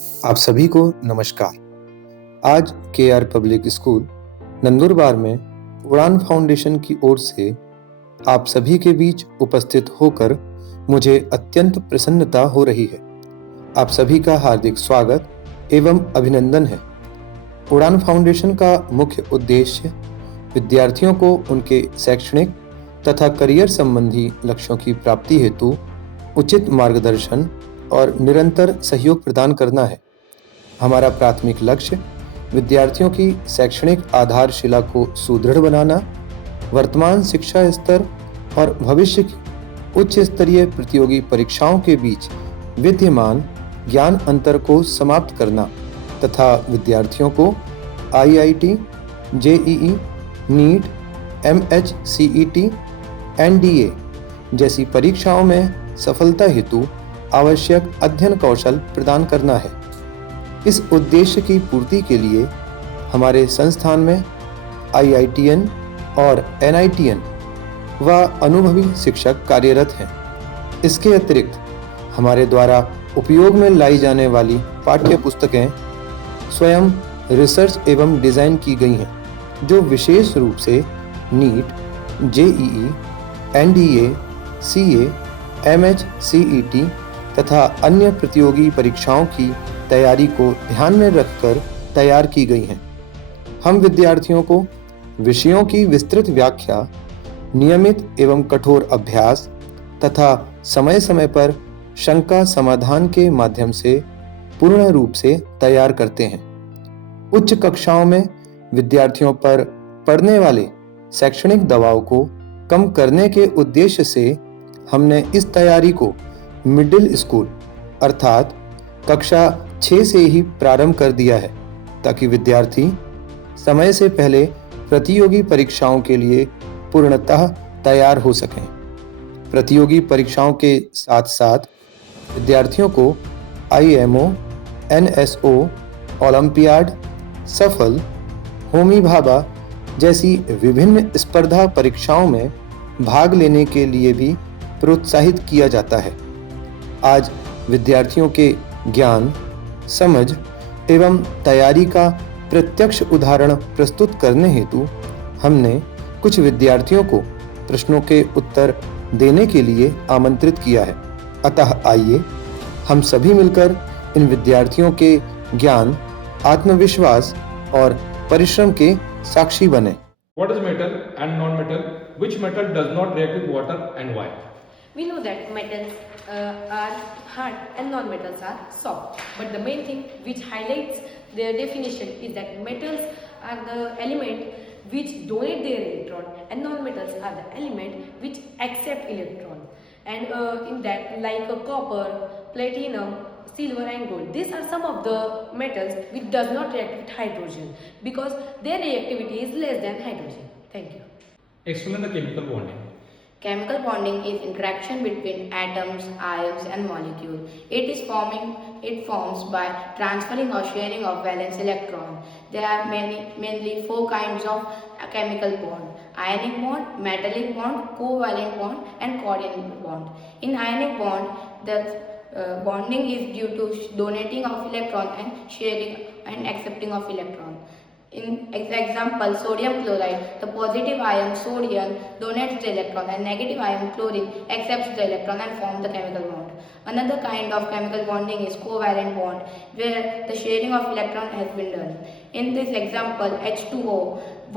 आप सभी को नमस्कार। आज केआर पब्लिक स्कूल नंदुरबार में उड़ान फाउंडेशन की ओर से आप सभी के बीच उपस्थित होकर मुझे अत्यंत प्रसन्नता हो रही है। आप सभी का हार्दिक स्वागत एवं अभिनंदन है। उड़ान फाउंडेशन का मुख्य उद्देश्य विद्यार्थियों को उनके शैक्षणिक तथा करियर संबंधी लक्ष्यों की प्राप्ति हेतु उचित मार्गदर्शन और निरंतर सहयोग प्रदान करना है। हमारा प्राथमिक लक्ष्य विद्यार्थियों की शैक्षणिक आधारशिला को सुदृढ़ बनाना, वर्तमान शिक्षा स्तर और भविष्य की उच्च स्तरीय प्रतियोगी परीक्षाओं के बीच विद्यमान ज्ञान अंतर को समाप्त करना तथा विद्यार्थियों को IIT, JEE, NEET, MHCET, NDA जैसी परीक्षाओं में सफलता हेतु आवश्यक अध्ययन कौशल प्रदान करना है। इस उद्देश्य की पूर्ति के लिए हमारे संस्थान में आईआईटीएन और एनआईटीएन व अनुभवी शिक्षक कार्यरत हैं। इसके अतिरिक्त हमारे द्वारा उपयोग में लाई जाने वाली पाठ्य पुस्तकें स्वयं रिसर्च एवं डिज़ाइन की गई हैं, जो विशेष रूप से NEET, JEE, NDA, CA, MHCET तथा अन्य प्रतियोगी परीक्षाओं की तैयारी को ध्यान में रखकर तैयार की गई हैं। हम विद्यार्थियों को विषयों की विस्तृत व्याख्या, नियमित एवं कठोर अभ्यास तथा समय समय पर शंका समाधान के माध्यम से पूर्ण रूप से तैयार करते हैं। उच्च कक्षाओं में विद्यार्थियों पर पड़ने वाले शैक्षणिक दबाव को कम करने के उद्देश्य से हमने इस तैयारी को मिडिल स्कूल अर्थात कक्षा 6 से ही प्रारंभ कर दिया है, ताकि विद्यार्थी समय से पहले प्रतियोगी परीक्षाओं के लिए पूर्णतः तैयार हो सकें। प्रतियोगी परीक्षाओं के साथ साथ विद्यार्थियों को आईएमओ, एनएसओ, ओलंपियाड, सफल, होमी भाभा जैसी विभिन्न स्पर्धा परीक्षाओं में भाग लेने के लिए भी प्रोत्साहित किया जाता है। आज विद्यार्थियों के ज्ञान, समझ एवं तैयारी का प्रत्यक्ष उदाहरण प्रस्तुत करने हेतु हमने कुछ विद्यार्थियों को प्रश्नों के उत्तर देने के लिए आमंत्रित किया है। अतः आइए हम सभी मिलकर इन विद्यार्थियों के ज्ञान, आत्मविश्वास और परिश्रम के साक्षी बने। What is metal and non-metal? Which metal does not react with water and why? We know that metals are hard and non-metals are soft. But the main thing which highlights their definition is that metals are the element which donate their electron and non-metals are the element which accept electron. And in that, like copper, platinum, silver and gold, these are some of the metals which does not react with hydrogen because their reactivity is less than hydrogen. Thank you. Explain the chemical bonding. Chemical bonding is interaction between atoms, ions and molecules. It forms by transferring or sharing of valence electron. There are mainly four kinds of chemical bond: ionic bond, metallic bond, covalent bond and coordinate bond. In ionic bond, the bonding is due to donating of electron and sharing and accepting of electron. In example, sodium chloride, the positive ion sodium donates the electron and negative ion chlorine accepts the electron and forms the chemical bond. Another kind of chemical bonding is covalent bond, where the sharing of electron has been done. In this example, H2O,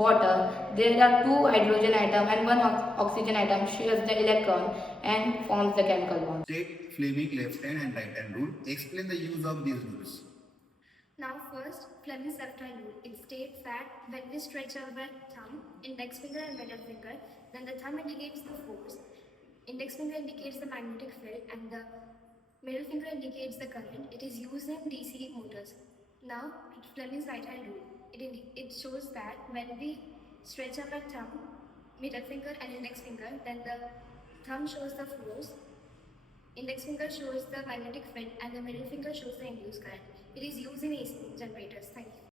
water, there are two hydrogen atom and one oxygen atom shares the electron and forms the chemical bond. State Fleming left hand and right hand rule. Explain the use of these rules. Now first, Fleming's left hand rule. It states that when we stretch our thumb, index finger and middle finger, then the thumb indicates the force, index finger indicates the magnetic field and the middle finger indicates the current. It is used in DC motors. Now, Fleming's right hand rule. It shows that when we stretch our thumb, middle finger and index finger, then the thumb shows the force, index finger shows the magnetic field and the middle finger shows the induced current. It is used in AC generators. Thank you.